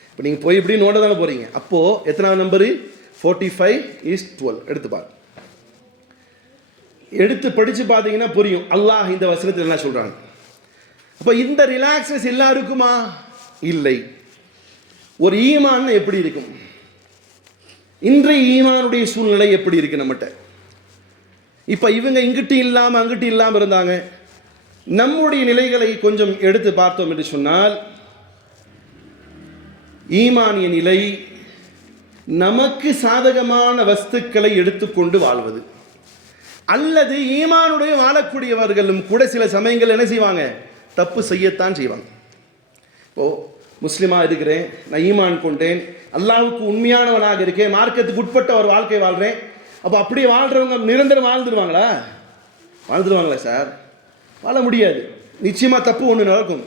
இப்போ நீங்கள் போய் இப்படி நோட்ட தானே போகிறீங்க. அப்போது எத்தனாவது நம்பரு? 45:12 எடுத்து பாருங்க. எடுத்து படித்து பார்த்தீங்கன்னா புரியும் அல்லாஹ் இந்த வசனத்தில் என்ன சொல்கிறாங்க. அப்போ இந்த ரிலாக்ஸஸ் எல்லாருக்குமா? இல்லை. ஒரு ஈமான் எப்படி இருக்கும்? இன்றைய ஈமானுடைய சூழ்நிலை எப்படி இருக்கு நம்மகிட்ட? இப்போ இவங்க இங்கிட்டு இல்லாமல் அங்கிட்டு இல்லாமல் இருந்தாங்க. நம்முடைய நிலைகளை கொஞ்சம் எடுத்து பார்த்தோம் என்று சொன்னால், ஈமானிய நிலை நமக்கு சாதகமான வஸ்துக்களை எடுத்துக்கொண்டு வாழ்வது, அல்லது ஈமானுடைய வாழக்கூடியவர்களும் கூட சில சமயங்கள் என்ன செய்வாங்க, தப்பு செய்யத்தான் செய்வாங்க. ஓ முஸ்லிமாக இருக்கிறேன், நான் ஈமான் கொண்டேன், அல்லாஹ்வுக்கு உண்மையானவனாக இருக்கேன், மார்க்கத்துக்கு உட்பட்ட ஒரு வாழ்க்கை வாழ்கிறேன். அப்போ அப்படியே வாழ்கிறவங்க நிரந்தரம் வாழ்ந்துருவாங்களா? வாழ்ந்துருவாங்களா சார்? வாழ முடியாது. நிச்சயமாக தப்பு ஒன்று நடக்கும்.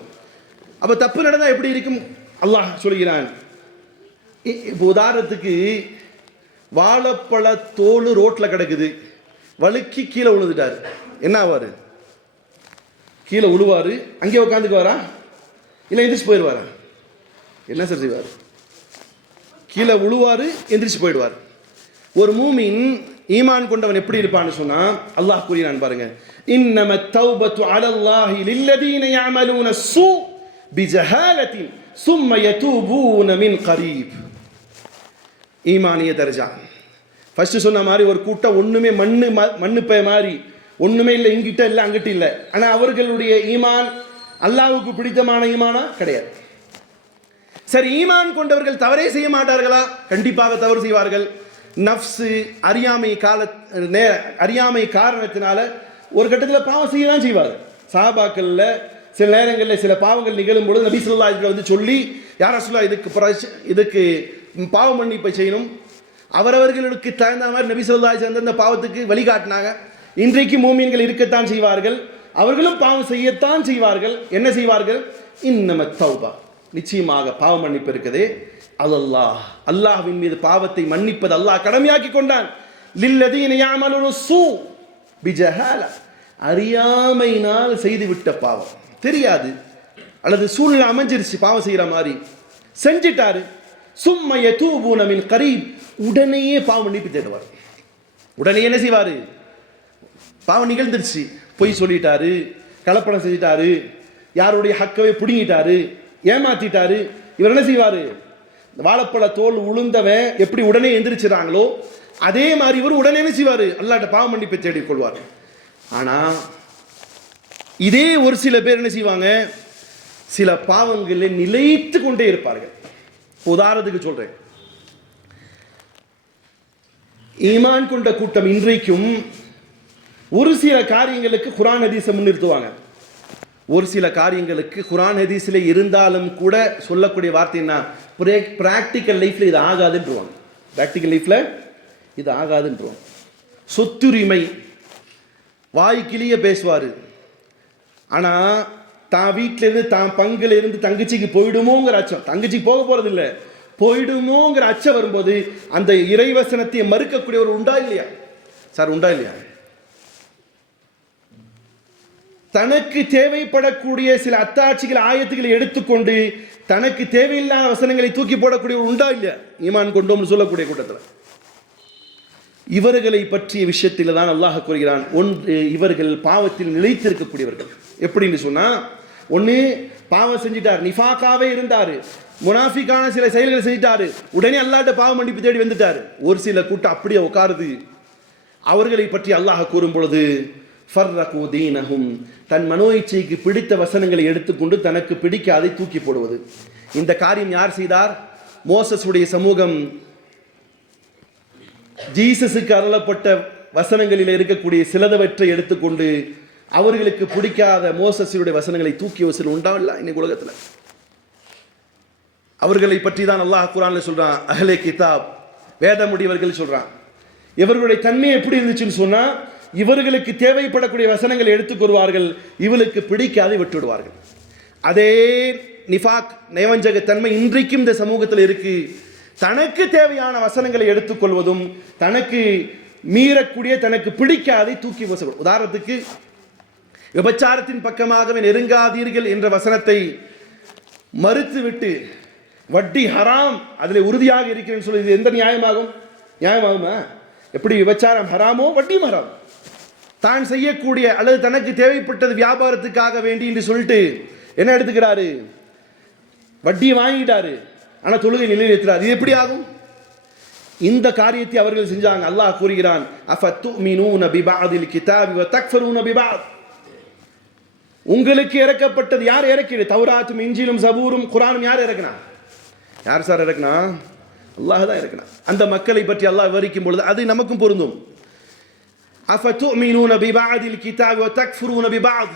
அப்போ தப்பு நடந்தால் எப்படி இருக்கும்? அல்லாஹ் சொல்கிறான். இப்போ உதாரணத்துக்கு வாழைப்பழ தோல் ரோட்டில் கிடக்குது, வழுக்கி கீழே விழுந்துட்டார், என்ன ஆவார்? கீழே விழுவார், அங்கே உட்காந்துக்குவாரா இல்லை எந்திரிச்சு போயிடுவாரா? என்ன சார் செய்வார்? கீழே விழுவார், எந்திரிச்சு போயிடுவார். ஒரு மூமின் ஈமான் கொண்டவன் எப்படி இருப்பான்னு சொன்னா அல்லாஹ் கூறினான் பாருங்க, இன்னம தௌபத்து அலல்லாஹி லில்லதீன யஅமலூன ஸூ பிஜஹாலத்தின் ثم يتوبون من قريب. ஈமானிய தர்ஜா. ஃபர்ஸ்ட் சொன்ன மாதிரி ஒரு கூட்டம் ஒண்ணுமே மண்ணு பை மாதிரி ஒண்ணுமே இல்லை, இங்கிட்ட இல்லை அங்கிட்ட இல்லை, ஆனால் அவர்களுடைய ஈமான் அல்லாஹ்வுக்கு பிடித்தமான ஈமானா கிடையாது. சரி, ஈமான் கொண்டவர்கள் தவறே செய்ய மாட்டார்களா? கண்டிப்பாக தவறு செய்வார்கள். நஃப்ஸு அறியாமை காரணத்தினால ஒரு கட்டத்தில் பாவம் செய்ய தான் செய்வார். சஹாபாக்கள்ல சில நேரங்களில் சில பாவங்கள் நிகழும் பொழுது நபி ஸல்லல்லாஹு அலைஹி வஸல்லம் வந்து சொல்லி, யா ரசூலல்லாஹ் இதுக்கு பாவ மன்னிப்பை செய்யணும். அவரவர்களுக்கு தகுந்த மாதிரி நபி ஸல்லல்லாஹு அலைஹி வஸல்லம் அந்த பாவத்துக்கு வழிகாட்டினாங்க. இன்றைக்கு மூமின்கள் இருக்கத்தான் செய்வார்கள், அவர்களும் பாவம் செய்யத்தான் செய்வார்கள். என்ன செய்வார்கள்? இன்னம தௌபா, நிச்சயமாக பாவ மன்னிப்பு இருக்குதே, அல்லாஹ் அல்லாஹ்வின் மீது பாவத்தை மன்னிப்பது அல்லாஹ் கடமையாக்கி கொண்டான். லில்லதீன யஅமலூன ஸூ பிஜஹாலா, அறியாமையினால் செய்துவிட்ட பாவம், தெரியாது அல்லது சூழ்நிலை அமைஞ்சிருச்சு பாவம் செய்கிற மாதிரி செஞ்சிட்டாரு. சும்ம யதூபூன மின் கரீப், உடனேயே பாவ மன்னிப்பு தேடுவார். உடனே என்ன செய்வார்? பாவம் நிகழ்ந்துருச்சு, பொய் சொல்லிட்டாரு, கலப்படம் செஞ்சிட்டாரு, யாருடைய ஹக்கவை பிடுங்கிட்டாரு, ஏமாத்திட்டாரு. இவர் என்ன செய்வார்? வாழைப்பழ தோல் உளுந்தவன் எப்படி உடனே எந்திரிச்சுறாங்களோ அதே மாதிரி இவர் உடனே என்ன செய்வார்? அல்லாஹ்ட்ட பாவ மன்னிப்பை தேடிக் கொள்வார். ஆனால் இதே ஒரு சில பேர் என்ன செய்வாங்க? சில பாவங்களை நிலைத்து கொண்டே இருப்பார்கள். உதாரணத்துக்கு சொல்றேன், ஈமான் கொண்ட கூட்டம் இன்றைக்கும் ஒரு சில காரியங்களுக்கு குர்ஆன் ஹதீஸை முன்னிறுத்துவாங்க. ஒரு சில காரியங்களுக்கு குர்ஆன் ஹதீஸில் இருந்தாலும் கூட சொல்லக்கூடிய வார்த்தை என்ன? பிராக்டிக்கல் லைஃப்ல இது ஆகாதுன்றவாங்க. பிராக்டிக்கல் லைஃப்ல இது ஆகாதுன்றவாங்க. சொத்துரிமை வாய்க்கிலேய பேசுவார், ஆனால் தான் வீட்டிலேருந்து தான் பங்குல இருந்து தங்கச்சிக்கு போயிடுமோங்கிற அச்சம், தங்கச்சிக்கு போக போறது இல்லை, போயிடுமோங்கிற அச்சம் வரும்போது அந்த இறைவசனத்தை மறுக்கக்கூடியவர் உண்டா இல்லையா சார்? உண்டா இல்லையா? தனக்கு தேவைப்படக்கூடிய சில அத்தாட்சிகள் ஆயத்துக்களை எடுத்துக்கொண்டு தனக்கு தேவையில்லாத வசனங்களை தூக்கி போடக்கூடியவர் உண்டா இல்லையா? ஈமான் கொண்டோம்னு சொல்லக்கூடிய கூட்டத்தில் இவர்களை பற்றிய விஷயத்தில் தான் அல்லாஹ் கூறுகிறான். ஒன்று, இவர்கள் பாவத்தில் நிலைத்திருக்கக்கூடியவர்கள். எப்படின்னு சொன்னா, ஒன்று பாவம் செஞ்சிட்டார், நிஃபாக்காவே இருந்தார், முனாஃபிக்கான சில செயல்களை செஞ்சிட்டாரு, உடனே அல்லாஹ்ட்ட பாவ மன்னிப்பு தேடி வந்துட்டார். ஒரு சில கூட்டம் அப்படியே உட்காருது. அவர்களை பற்றி அல்லாஹ் கூறும் பொழுது ஃபர்ரகு தீனஹும் தன் மனோ இச்சைக்கு பிடித்த வசனங்களை எடுத்துக்கொண்டு தனக்கு பிடிக்காதை தூக்கி போடுவது. இந்த காரியம் யார் செய்தார்? மோசஸுடைய சமூகம் ஜீசஸுக்கு அருளப்பட்ட வசனங்களில் இருக்கக்கூடிய சிலதவற்றை எடுத்துக்கொண்டு அவர்களுக்கு பிடிக்காத மோசஸுடைய வசனங்களை தூக்கிய சில உண்டாவில்ல இன்னைக்கு உலகத்தில். அவர்களை பற்றி தான் அல்லாஹ் குர்ஆன்ல சொல்றான், அஹ்லே கிதாப், வேதமுடையவர்கள் சொல்றான். இவர்களுடைய தன்மை எப்படி இருந்துச்சுன்னு சொன்னா, இவர்களுக்கு தேவைப்படக்கூடிய வசனங்களை எடுத்துக்கொள்வார்கள், இவளுக்கு பிடிக்காதை விட்டுவிடுவார்கள். அதே நிஃபாக், நயவஞ்சக தன்மை இன்றைக்கும் இந்த சமூகத்தில் இருக்கு. தனக்கு தேவையான வசனங்களை எடுத்துக்கொள்வதும் தனக்கு மீறக்கூடிய தனக்கு பிடிக்காதை தூக்கி வசனம். உதாரணத்துக்கு, விபச்சாரத்தின் பக்கமாகவே நெருங்காதீர்கள் என்ற வசனத்தை மறுத்துவிட்டு வட்டி ஹராம் அதில் உறுதியாக இருக்கிறேன்னு சொல்லி எந்த நியாயமாகும்? நியாயமாகுமா? எப்படி விபச்சாரம் ஹராமோ வட்டியும் ஹராம். தான் செய்யக்கூடிய அல்லது தனக்கு தேவைப்பட்டது வியாபாரத்துக்காக வேண்டி என்று சொல்லிட்டு என்ன எடுத்துக்கிறாரு? வட்டியை வாங்கிட்டாரு, ஆனால் தொழுகை நிலைநிறுத்துறாரு. இது எப்படி ஆகும்? இந்த காரியத்தை அவர்கள் செஞ்சாங்க. அல்லாஹ் கூறுகிறான், அஃபத்துமினூன பிபஅதில் கிதாபி வ தக்ஃபுரூன பிபஅத். உங்களுக்கு இறக்கப்பட்டது யார் இறக்கியது? தௌராத்தும் இன்ஜீலும் சபூரும் குர்ஆனும் யார் இறக்கினா? யார் சார் இறக்கினா? அல்லாஹ் தான் இறக்கினா. அந்த மக்களை பற்றி அல்லாஹ் விவரிக்கும் பொழுது அது நமக்கும் பொருந்தும். அஃபத்துமினூன பிபஅதில் கிதாபி வ தக்ஃபுரூன பிபஅத்.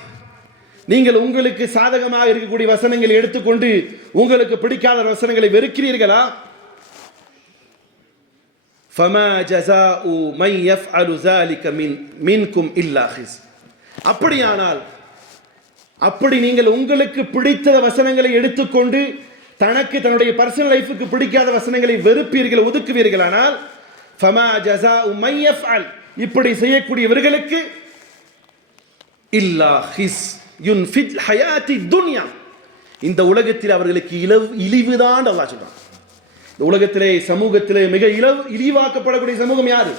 நீங்கள் உங்களுக்கு சாதகமாக இருக்கக்கூடிய வசனங்களை எடுத்துக்கொண்டு உங்களுக்கு பிடிக்காத வசனங்களை வெறுக்கிறீர்களா? ஃபமா ஜஸாஉ மன் யஃஅலு ஸாலிக மின்கும் இல்லா ஹிஸ். அப்படியானால், அப்படி நீங்கள் உங்களுக்கு பிடித்த வசனங்களை எடுத்துக்கொண்டு தனக்கு தன்னுடைய பர்சனல் லைஃபுக்கு பிடிக்காத வசனங்களை வெறுப்பீர்கள், ஒதுக்குவீர்களானால் ஃபமா ஜஸாஉ மன் யஃஅல், இப்படி செய்யக்கூடியவர்களுக்கு இல்லா ஹிஸ் யுன்ஃபித் ஹயாத்தி துன்யா, இந்த உலகத்தில் அவர்களுக்கு இழிவுதான் அல்லாஹ் சொல்றான். இந்த உலகத்திலே சமூகத்திலே மிக இழிவாக்கப்படக்கூடிய சமூகம் யாரு?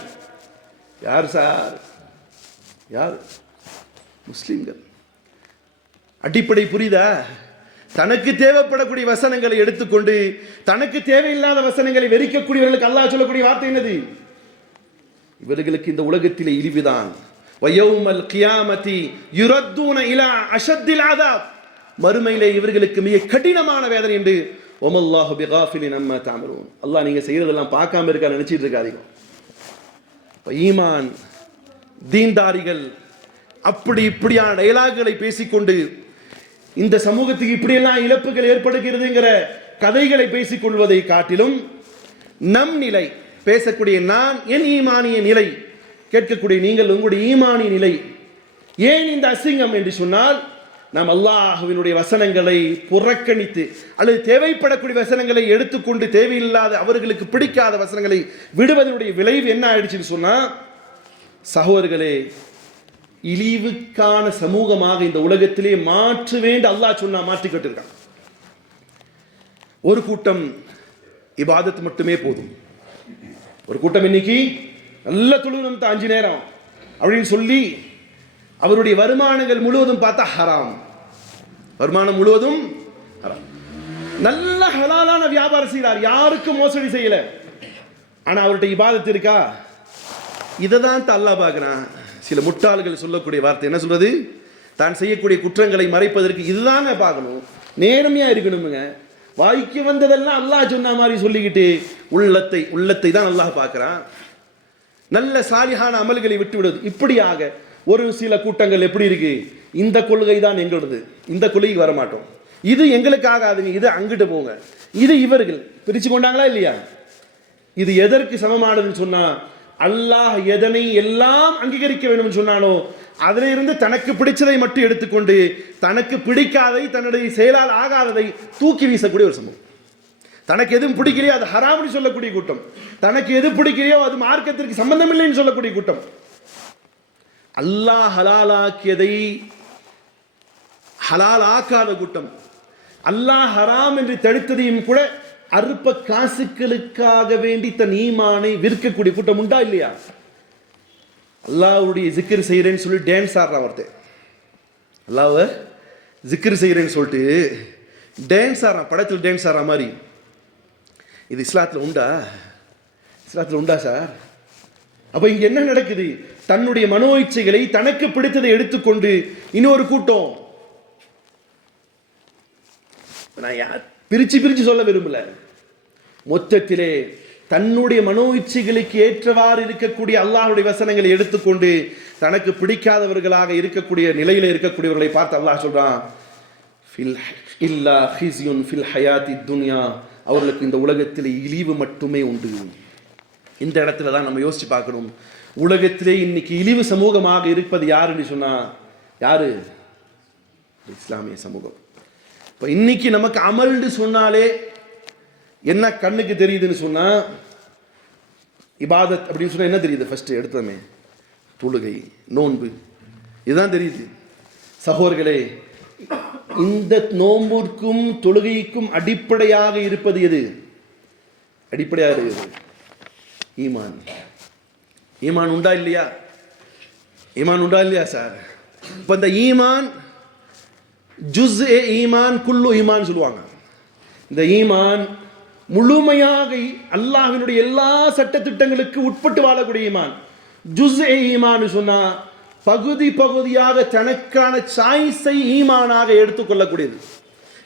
யார் சார்? யார்? முஸ்லிம்கள். அடிப்படை புரியுதா? தனக்கு தேவைப்படக்கூடிய வசனங்களை எடுத்துக்கொண்டு தனக்கு தேவையில்லாத வசனங்களை வெறுக்கக்கூடியவர்களுக்கு அல்லாஹ் சொல்லக்கூடிய வார்த்தை என்னது? இவர்களுக்கு இந்த உலகத்திலே இழிவுதான். வயௌமல் கியாமத்தி யுரத்தூன இலா அஷத்தில் அதாப், மறுமையிலே இவர்களுக்கு மிக கடினமான வேதனை என்று வமல்லாஹு பிகாஃபிலின் அம்மா தஅமலூன். அல்லாஹ் நீங்க செய்யறதெல்லாம் பார்க்காம இருக்கா நினைச்சிட்டு இருக்காதீங்க. ஈமான் தீன்தாரிகள் அப்படி இப்படியான டயலாகுகளை பேசிக்கொண்டு இந்த சமூகத்துக்கு இப்படியெல்லாம் இழப்புகள் ஏற்படுகிறதுங்கிற கதைகளை பேசிக்கொள்வதை காட்டிலும் நம் நிலை, பேசக்கூடிய நான், என் ஈமானிய நிலை, கேட்கக்கூடிய நீங்கள் உங்களுடைய ஈமானிய நிலை ஏன் இந்த அசிங்கம் என்று சொன்னால், நாம் அல்லாஹ்வினுடைய வசனங்களை புறக்கணித்து அல்லது தேவைப்படக்கூடிய வசனங்களை எடுத்துக்கொண்டு தேவையில்லாத அவர்களுக்கு பிடிக்காத வசனங்களை விடுவதனுடைய விளைவு என்ன ஆயிடுச்சுன்னு சொன்னா, சகோதரர்களே, இழிவுக்கான சமூகமாக இந்த உலகத்திலே மாற்ற வேண்டும். அல்லாஹ் சொன்னா மாற்றிக்கிட்டு இருக்கான். ஒரு கூட்டம் இபாதத் மட்டுமே போதும். ஒரு கூட்டம் இன்னைக்கு நல்ல தொழுகணும் 5 நேரம் அப்படின்னு சொல்லி அவருடைய வருமானங்கள் முழுவதும் பார்த்தா ஹராம். வருமானம் முழுவதும் ஹராம். நல்ல ஹலாலான வியாபாரம் செய்கிறார், யாருக்கும் மோசடி செய்யல, ஆனா அவருடைய இபாதத் இருக்கா? இதை தான் அல்லாஹ் பார்க்கிறான். சில முட்டாள்கள் சொல்லக்கூடிய வார்த்தை என்ன சொல்றது? தான் செய்யக்கூடிய குற்றங்களை மறைப்பதற்கு இதுதாங்க பார்க்கணும், நேர்மையா இருக்கணுமுங்க. வாய்க்கு வந்ததெல்லாம் அல்லாஹ் சொன்ன மாதிரி சொல்லிக்கிட்டு உள்ளத்தை தான் அல்லாஹ் பார்க்கிறான். நல்ல சாலிஹான அமல்களை விட்டு விடுவது. இப்படியாக ஒரு சில கூட்டங்கள் எப்படி இருக்கு? இந்த கொள்கை தான் எங்களது, இந்த கொள்கைக்கு வரமாட்டோம், இது எங்களுக்கு ஆகாதுங்க, இது அங்கிட்டு போங்க, இது இவர்கள் பிரிச்சு கொண்டாங்களா இல்லையா? இது எதற்கு சமமானதுன்னு சொன்னா, அல்லாஹ் எதனை எல்லாம் அங்கீகரிக்க வேண்டும் சொன்னானோ அதிலிருந்து தனக்கு பிடிச்சதை மட்டும் எடுத்துக்கொண்டு தனக்கு பிடிக்காதை, தன்னுடைய செயலால் ஆகாததை தூக்கி வீசக்கூடிய ஒரு சமூகம். தனக்கு எதுவும் பிடிக்கலையோ அது ஹராம்னு சொல்லக்கூடிய கூட்டம், தனக்கு எது பிடிக்கலையோ அது மார்க்கத்திற்கு சம்பந்தம் இல்லைன்னு சொல்லக்கூடிய கூட்டம். அல்லாஹ் ஹலாலாக்கியதை ஹலால் ஆக்காத கூட்டம், அல்லாஹ் ஹராம் என்று தடுத்ததையும் கூட அற்ப காசுகளுக்காக வேண்டி தன் ஈமானை விற்கக்கூடிய கூட்டம் உண்டா இல்லையா? அல்லாஹ்வுடைய ஜிக்ர் செய்கிறேன்னு சொல்லி டான்ஸ் ஆடுறான் ஒருத்தர். அல்லாஹ்வை ஜிக்ர் செய்கிறேன்னு சொல்லிட்டு டான்ஸ் ஆடுறான், படத்தில் டான்ஸ் ஆடுற மாதிரி. இது இஸ்லாத்தில் உண்டா? இஸ்லாத்தில் உண்டா சார்? அப்ப இங்க என்ன நடக்குது? தன்னுடைய மனோ இச்சைகளை தனக்கு பிடித்ததை எடுத்துக்கொண்டு இன்னொரு கூட்டம், நான் பிரிச்சு சொல்ல விரும்பல, மொத்தத்திலே தன்னுடைய மனோ இச்சைகளுக்கு ஏற்றவாறு இருக்கக்கூடிய அல்லாஹ்வுடைய வசனங்களை எடுத்துக்கொண்டு தனக்கு பிடிக்காதவர்களாக இருக்கக்கூடிய நிலையில இருக்கக்கூடியவர்களை பார்த்து அல்லாஹ் சொல்றான், இல்லா ஹிஸ்யுன் ஃபில் ஹயாத்தி துன்யா, அவர்களுக்கு இந்த உலகத்தில் இழிவு மட்டுமே உண்டு. இந்த இடத்துல தான் நம்ம யோசிச்சு பார்க்கணும். உலகத்திலே இன்னைக்கு இழிவு சமூகமாக இருப்பது யாருன்னு சொன்னா யாரு? இஸ்லாமிய சமூகம். இப்போ இன்னைக்கு நமக்கு அமல்னு சொன்னாலே என்ன கண்ணுக்கு தெரியுதுன்னு சொன்னா, இபாதத் அப்படின்னு சொன்னா என்ன தெரியுது? ஃபர்ஸ்ட் எடுத்தமே தொழுகை, நோன்பு, இதுதான் தெரியுது. சகோதரர்களே, இந்த நோம்பிற்கும் தொழுகைக்கும் அடிப்படையாக இருப்பது எது? அடிப்படையாக இருக்குது ஈமான். ஈமான் உண்டா இல்லையா? ஈமான் உண்டா இல்லையா சார்? இப்போ இந்த ஈமான் ஜுஸ் ஏ ஈமான் குல்லு ஈமான் சொல்லுவாங்க. இந்த ஈமான் முழுமையாக அல்லாஹ்வினுடைய எல்லா சட்டத்திட்டங்களுக்கு உட்பட்டு வாழக்கூடிய ஈமான். ஜுஸ் ஏ ஈமான் சொன்னா பகுதி பகுதியாக தனக்கான சாய்ஸை ஈமானாக எடுத்துக்கொள்ளக்கூடியது.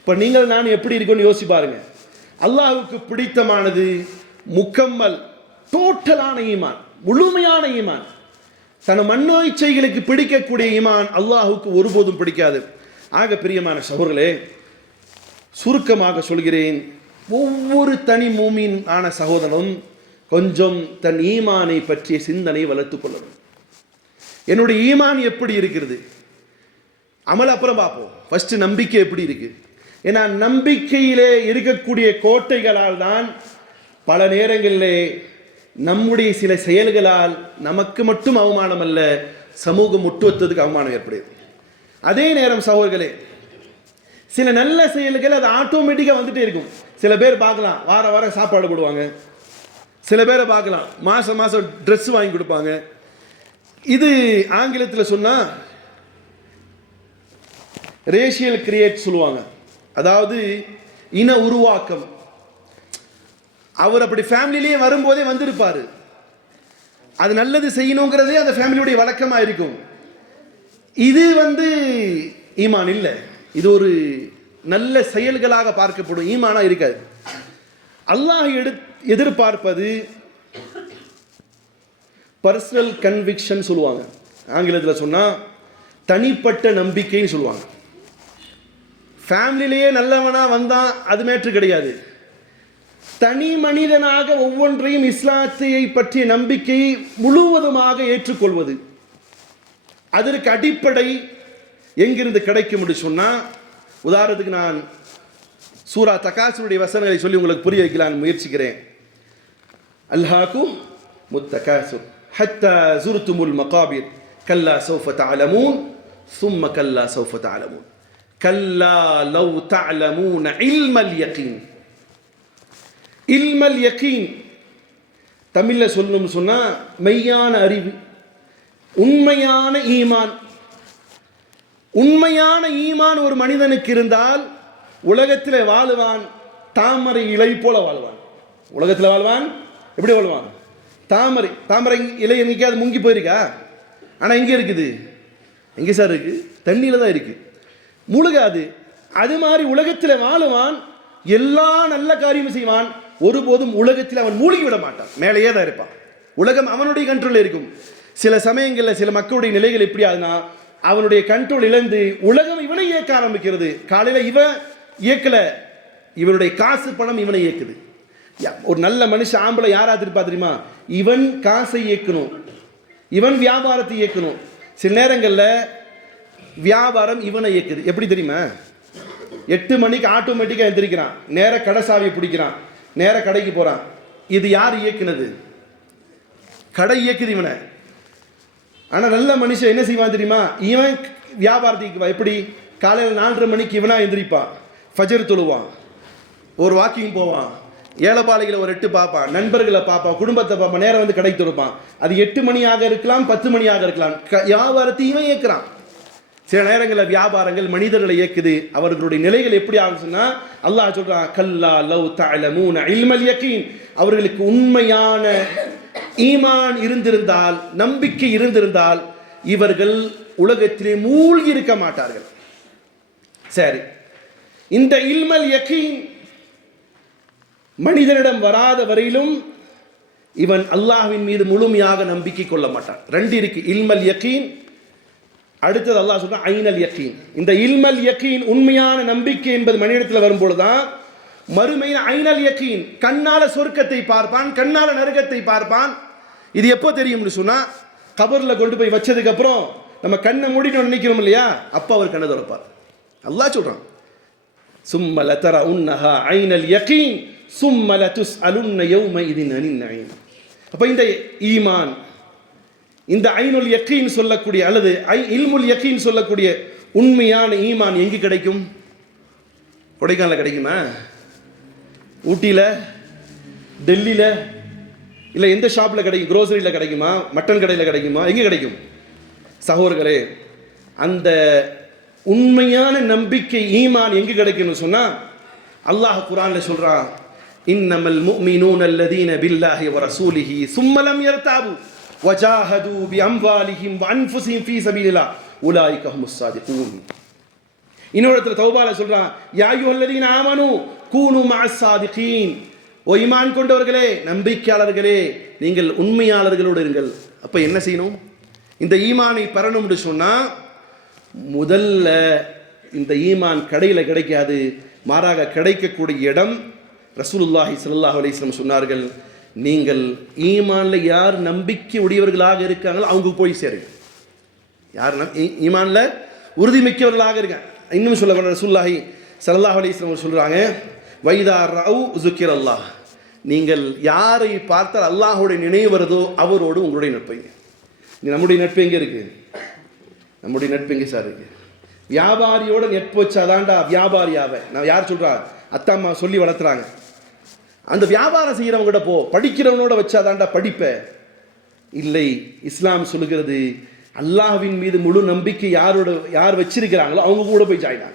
இப்போ நீங்கள் நான் எப்படி இருக்குன்னு யோசி பாருங்க. அல்லாஹ்வுக்கு பிடித்தமானது முக்கம்மல் டோட்டலான ஈமான், முழுமையான ஈமான். தன் மன்னோ இச்சைகளுக்கு பிடிக்கக்கூடிய ஈமான் அல்லாஹ்வுக்கு ஒருபோதும் பிடிக்காது. ஆக பிரியமான சகோதரர்களே, சுருக்கமாக சொல்கிறேன், ஒவ்வொரு தனி மூமின் ஆன சகோதரனும் கொஞ்சம் தன் ஈமானை பற்றிய சிந்தனை வளர்த்து கொள்ளணும். என்னுடைய ஈமான் எப்படி இருக்கிறது? அமல் அப்புறம் பார்ப்போம். ஃபர்ஸ்ட் நம்பிக்கை எப்படி இருக்கு? ஏன்னா நம்பிக்கையிலே இருக்கக்கூடிய கோட்டைகளால் தான் பல நேரங்களிலே நம்முடைய சில செயல்களால் நமக்கு மட்டும் அவமானம் அல்ல, சமூகம் ஒட்டுவதற்கு அவமானம் ஏற்படுது. அதே நேரம் சகோதரர்களே, சில நல்ல செயல்கள் அது ஆட்டோமேட்டிக்காக வந்துட்டே இருக்கும். சில பேர் பார்க்கலாம் வார வாரம் சாப்பாடு போடுவாங்க, சில பேரை பார்க்கலாம் மாதம் மாதம் ட்ரெஸ் வாங்கி கொடுப்பாங்க. இது ஆங்கிலத்தில் சொன்னால் ரேஷியல் கிரியேட் சொல்லுவாங்க, அதாவது இன உருவாக்கம். அவர் அப்படி ஃபேமிலிலேயே வரும்போதே வந்திருப்பார். அது நல்லது செய்யணுங்கிறதே அந்த ஃபேமிலியுடைய வழக்கமாக இருக்கும். இது ஈமான் இல்லை, இது ஒரு நல்ல செயல்களாக பார்க்கப்படும், ஈமானா இருக்காது. அல்லாஹ் எதிர்பார்ப்பது பர்சனல் கன்விக்ஷன் சொல்லுவாங்க, ஆங்கிலத்தில் சொன்னால் தனிப்பட்ட நம்பிக்கைன்னு சொல்லுவாங்க. ஃபேமிலிலேயே நல்லவனா வந்தான் அது மேற்று கிடையாது. தனி மனிதனாக ஒவ்வொன்றையும் இஸ்லாத்தை பற்றிய நம்பிக்கையை முழுவதுமாக ஏற்றுக்கொள்வது, அதற்கு அடிப்படை எங்கிருந்து கிடைக்கும் என்று சொன்னால், உதாரணத்துக்கு நான் சூரா தகாசுருடைய வசனங்களை சொல்லி உங்களுக்கு புரிய வைக்கலான்னு முயற்சிக்கிறேன். அல்ஹாக்கு முத்தகாசுர் ஹத்தா ஜுர்துமுல் மகாபிர் கல்லா சௌஃப தஅலமூன் ثم கல்லா சௌஃப தஅலமூன் கல்லா லவ் தஅலமூன இல்மல் யகீன். இல்மல் யகீன் தமிழில் சொல்லணும்னு சொன்னால் மெய்யான அறிவு, உண்மையான ஈமான். உண்மையான ஈமான் ஒரு மனிதனுக்கு இருந்தால் உலகத்தில் வாழ்வான் தாமரை இலை போல வாழ்வான். உலகத்தில் வாழ்வான் எப்படி வாழ்வான்? தாமரை இலை எங்கேயாவது முங்கி போயிருக்கா? ஆனால் எங்கே இருக்குது? எங்கே சார் இருக்குது? தண்ணியில் தான் இருக்குது, முழுகாது. அது மாதிரி உலகத்தில் வாழுவான், எல்லா நல்ல காரியமும் செய்வான். ஒருபோதும் உலகத்தில் அவன் மூழ்கி விட மாட்டான், மேலேயே தான் இருப்பான். உலகம் அவனுடைய கண்ட்ரோலில் இருக்கும். சில சமயங்களில் சில மக்களுடைய நிலைகள் எப்படி ஆகுதுன்னா, அவனுடைய கண்ட்ரோல் இழந்து உலகம் இவனை இயக்க ஆரம்பிக்கிறது. காலையில் இவன் இயக்கல, இவனுடைய காசு பணம் இவனை இயக்குது. ஒரு நல்ல மனுஷன் ஆம்பளை யாரா திருப்பா தெரியுமா? இவன் காசை இயக்கணும், இவன் வியாபாரத்தை இயக்கணும். சில நேரங்களில் வியாபாரம் இவனை இயக்குது. எப்படி தெரியுமா? 8 மணிக்கு ஆட்டோமேட்டிக்காக எந்திரிக்கிறான், நேர கடை சாவியை பிடிக்கிறான், நேர கடைக்கு போகிறான். இது யார் இயக்குனது? கடை இயக்குது இவனை. ஆனால் நல்ல மனுஷன் என்ன செய்வான் தெரியுமா? இவன் வியாபாரத்துக்கு எப்படி காலையில் 4:30 மணிக்கு இவனா எந்திரிப்பான், ஃபஜர் தொழுவான், ஒரு வாக்கிங் போவான், ஏழைப்பாளைகளை ஒரு 8 பார்ப்பான், நண்பர்களை பார்ப்பான், குடும்பத்தை பார்ப்பான், நேரம் வந்து கடைக்கு தொடுப்பான். அது 8 மணியாக இருக்கலாம், 10 மணியாக இருக்கலாம். வியாபாரத்தை இவன் இயக்குறான். சில நேரங்களில் வியாபாரங்கள் மனிதர்களை இயக்குது. அவர்களுடைய நிலைகள் எப்படி ஆகுதுன்னா, அல்லாஹ் சொல்றான், கல்லா லவ் தஅலமூன இல்மல் யகீன், அவர்களுக்கு உண்மையான ஈமான் இருந்திருந்தால், நம்பிக்கை இருந்திருந்தால் இவர்கள் உலகத்திலே மூழ்கி இருக்க மாட்டார்கள். சரி, இந்த இல்மல் யகீன் மனிதனிடம் வராத வரையிலும் இவன் அல்லாஹ்வின் மீது முழுமையாக நம்பிக்கை கொள்ள மாட்டான். ரெண்டு இருக்கு, இல்மல் யகீன், அடுத்தது அல்லாஹ் சொல்ற ஐனல் யகீன். இந்த இல்மல் யகீன் உண்மையான நம்பிக்கை என்பது மனிதத்தில் வரும்பொழுதுதான் மறுமையின் ஐனல் யகீன், கண்ணால சொர்க்கத்தை பார்ப்பான், கண்ணால நரகத்தை பார்ப்பான். இது எப்போ தெரியும்னு சொன்னா, கபர்ல கொண்டு போய் வச்சதுக்கு அப்புறம் நம்ம கண்ணை மூடிட்டு நினைக்கிறோம் இல்லையா, அப்ப அவர் கண்ணை திறப்பார். அல்லாஹ் சொல்றான், சும்ம லதரஉன்னஹா ஐனல் யகீன் சும்ம லதுஸ்அலுன்ன யௌமஇதின் அனின் நஈம். அப்ப இந்த ஈமான், இந்த ஐனுல் யகீன் சொல்லக்கூடிய அல்லது இல்முல் யகீன் சொல்லக்கூடிய உண்மையான ஈமான் எங்கு கிடைக்கும்? கொடைக்கானல கிடைக்குமா? ஊட்டியில, டெல்லியில, இல்லை எந்த ஷாப்பில் கிடைக்கும்? க்ரோசரியில் கிடைக்குமா? மட்டன் கடையில் கிடைக்குமா? எங்கே கிடைக்கும்? சகோதரர்களே, அந்த உண்மையான நம்பிக்கை ஈமான் எங்கு கிடைக்கும்னு சொன்னால், அல்லாஹ் குர்ஆன்ல சொல்றான், இன்னமல் முஃமினூன அல்லதீன பில்லாஹி வ ரசூலிஹி சும்ம லம் யர்தாபு வஜாஹது பிஅம்வாலிஹிம் வ அன்ஃபுஸிஹிம் ஃபீ ஸபீலில்லாஹ் உலாயிக ஹுமுஸ் ஸாதிகூன். இன்னொரு இடத்துல தௌபால சொல்றான், யா அய்யுஹல்லதீன ஆமனூ கூனு மஅஸ் ஸாதிகீன். ஓ ஈமான் கொண்டவர்களே, நம்பிக்கையாளர்களே, நீங்கள் உண்மையாளர்களோடு இருங்கள். அப்ப என்ன செய்யணும்? இந்த ஈமானை பெறணும்னு சொன்னா, முதல்ல இந்த ஈமான் கடையில் கிடைக்காது, மாறாக கிடைக்கக்கூடிய இடம் ரசூலுல்லாஹி ஸல்லல்லாஹு அலைஹி வஸல்லம் சொன்னார்கள், நீங்கள் ஈமான்ல யார் நம்பிக்கை உடையவர்களாக இருக்காங்களோ அவங்க போய் சேருங்க. யார் ஈமான்ல உறுதிமிக்கவர்களாக இருக்காங்க. இன்னும் சொல்ல ரசூலுல்லாஹி ஸல்லல்லாஹு அலைஹி வஸல்லம் சொல்றாங்க, வைதா ரவு ஸுக்கிரல்லாஹ், நீங்கள் யாரை பார்த்தால் அல்லாஹ்வுடைய நினைவு வருதோ அவரோடு உங்களுடைய நட்பைங்க. நம்முடைய நட்பு எங்கே இருக்கு? நம்முடைய நட்பு எங்கே சார் இருக்கு? வியாபாரியோட நட்பு வச்சாதான்டா வியாபாரியாவ. நான் யார் சொல்றா? அத்தா அம்மா சொல்லி வளர்த்துறாங்க. அந்த வியாபாரம் செய்யறவங்ககிட்ட போ, படிக்கிறவனோட வச்சாதான்டா படிப்ப. இல்லை, இஸ்லாம் சொல்லுகிறது, அல்லாஹ்வின் மீது முழு நம்பிக்கை யார் வச்சிருக்கிறாங்களோ அவங்க கூட போய் ஜாயினா,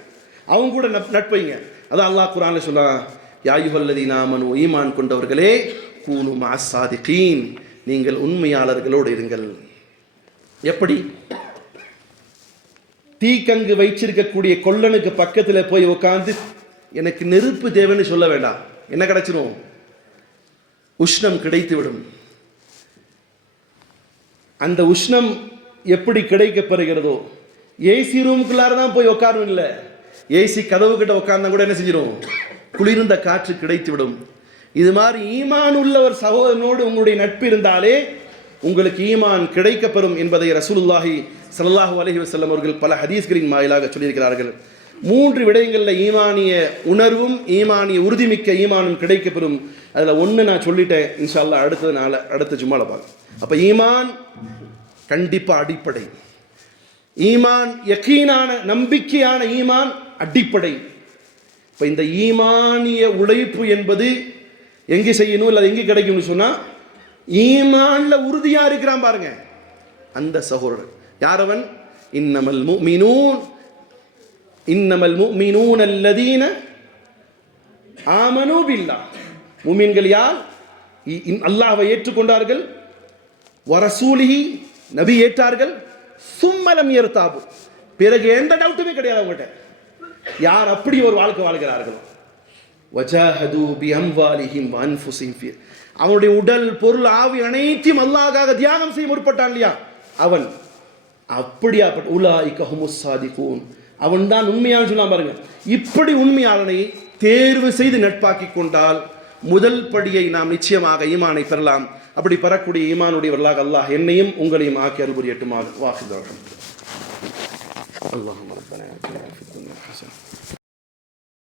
அவங்க கூட நட்பைங்க. அதான் அல்லாஹ் குர்ஆன்ல சொல்றான், யா அய்யுஹல்லதீன ஆமனூ, ஈமான் கொண்டவர்களே, கூனு மஅஸ் ஸாதிகீன், நீங்கள் உண்மையாளர்களோடு இருங்கள். எப்படி? தீக்கங்கு வைச்சிருக்கக்கூடிய கொல்லனுக்கு பக்கத்தில் போய் உட்காந்து எனக்கு நெருப்பு தேவைன்னு சொல்ல வேண்டாம். என்ன கிடைச்சிடும்? உஷ்ணம் கிடைத்து விடும். அந்த உஷ்ணம் எப்படி கிடைக்கப்பெறுகிறதோ, ஏசி ரூமுக்குள்ளார தான் போய் உட்காரணும். இல்லை, ஏசி கதவு கிட்ட உட்கார்ந்தா கூட என்ன செஞ்சிடும்? குளிர்ந்த காற்று கிடைத்து விடும். இது மாதிரி ஈமான் உள்ள ஒரு சகோதரனோடு உங்களுடைய நட்பு இருந்தாலே உங்களுக்கு ஈமான் கிடைக்கப்பெறும் என்பதை ரசூலுல்லாஹி ஸல்லல்லாஹு அலைஹி வஸல்லம் அவர்கள் பல ஹதீஸ்களின் வாயிலாக சொல்லியிருக்கிறார்கள். 3 விடயங்களில் ஈமானிய உணர்வும் ஈமானிய உறுதிமிக்க ஈமானும் கிடைக்கப்பெறும். அதில் ஒன்று நான் சொல்லிட்டேன், இன்ஷா அல்லாஹ் அடுத்த ஜும்மால பார்க்கலாம். அப்போ ஈமான் கண்டிப்பாக அடிப்படை. ஈமான் யகீனான நம்பிக்கையான ஈமான் அடிப்படை. இப்போ இந்த ஈமானிய உழைப்பு என்பது எங்கே செய்யணும், இல்லை எங்கே கிடைக்கும்னு சொன்னால், ஈமான்ல உறுதியா இருக்கிறான் பாருங்க அந்த சகோதரர். யார் அவன்? இன்னமல் முஃமினூன அல்லதீன ஆமனூ பில்லாஹ். முஃமின்கள் யார்? அல்லாஹ்வை ஏற்றுக்கொண்டார்கள், வரசூலிஹி, நபி ஏற்றார்கள், சும்ம லம் யர்தாபு, பிறகு எந்த டவுட்டுமே கிடையாது அவங்ககிட்ட. யார் அப்படி ஒரு வாழ்க்கை வாழ்கிறார்களோ, வஜாஹது பிஅம்வாலிஹிம் வ அன்ஃபுஸிஹிம் ஃபீ, அவனுடைய உடல் பொருள் ஆவி அனைத்தையும் அல்லாஹ்காக தியாகம் செய்ய முற்பட்டான் இல்லையா, அவன் அப்படியாப்பட்ட உலாயிக ஹுமுஸ் ஸாதிகூன், அவன் தான் உண்மையான சொல்லாம் பாருங்க. இப்படி உண்மையாளனை தேர்வு செய்து நட்பாக்கி கொண்டால் முதல் படியை நாம் நிச்சயமாக ஈமானை பெறலாம். அப்படி பெறக்கூடிய ஈமானுடையவர்களாக அல்லாஹ் என்னையும் உங்களையும் ஆக்கி அருள் புரியட்டுமாக. வாஹித் அல்ஹம்துலில்லாஹ். அல்லாஹும்ம ரப்பனா ஆத்தினா ஃபித் துன்யா ஹஸனா